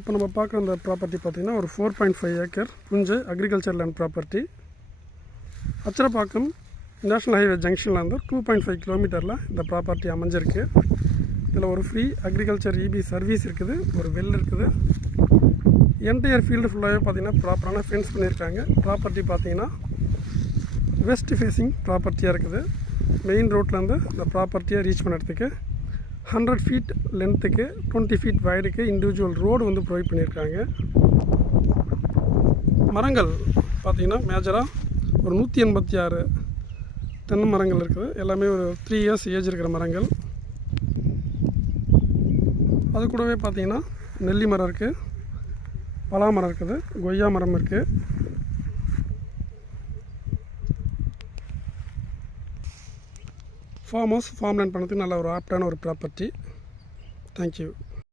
இப்போ நம்ம பார்க்குற அந்த ப்ராப்பர்ட்டி பார்த்திங்கன்னா ஒரு 4.5 ஏக்கர் புஞ்சை agriculture land property. Acharapakkam national highway ஜங்ஷன்லேருந்து 2.5 கிலோமீட்டரில் இந்த ப்ராப்பர்ட்டி அமைஞ்சிருக்கு. இதில் ஒரு ஃப்ரீ அக்ரிகல்ச்சர் இபி சர்வீஸ் இருக்குது, ஒரு வெல் இருக்குது. என்டையர் ஃபீல்டு ஃபுல்லாகவே பார்த்திங்கன்னா ப்ராப்பரான ஃபென்ஸ் பண்ணியிருக்காங்க. ப்ராப்பர்ட்டி பார்த்திங்கன்னா வெஸ்ட் ஃபேஸிங் ப்ராப்பர்ட்டியாக இருக்குது. மெயின் ரோட்லேருந்து இந்த ப்ராப்பர்ட்டியை ரீச் பண்ணுறதுக்கு 100 ஃபீட் லென்த்துக்கு 20 ஃபீட் வைடுக்கு இண்டிவிஜுவல் ரோடு வந்து ப்ரொவைட் பண்ணியிருக்காங்க. மரங்கள் பார்த்திங்கன்னா மேஜராக ஒரு 186 தென்னை மரங்கள் இருக்குது. எல்லாமே ஒரு 3 இயர்ஸ் ஏஜ் இருக்கிற மரங்கள். அது கூடவே பார்த்திங்கன்னா நெல்லி மரம் இருக்குது, பலா மரம் இருக்குது, கொய்யா மரம் இருக்குது. ஃபார்ம் ஹவுஸ், ஃபார்ம் லேண்ட் பண்ணுறதுக்கு நல்ல ஒரு ஆப்டான ஒரு ப்ராப்பர்ட்டி. தேங்க்யூ.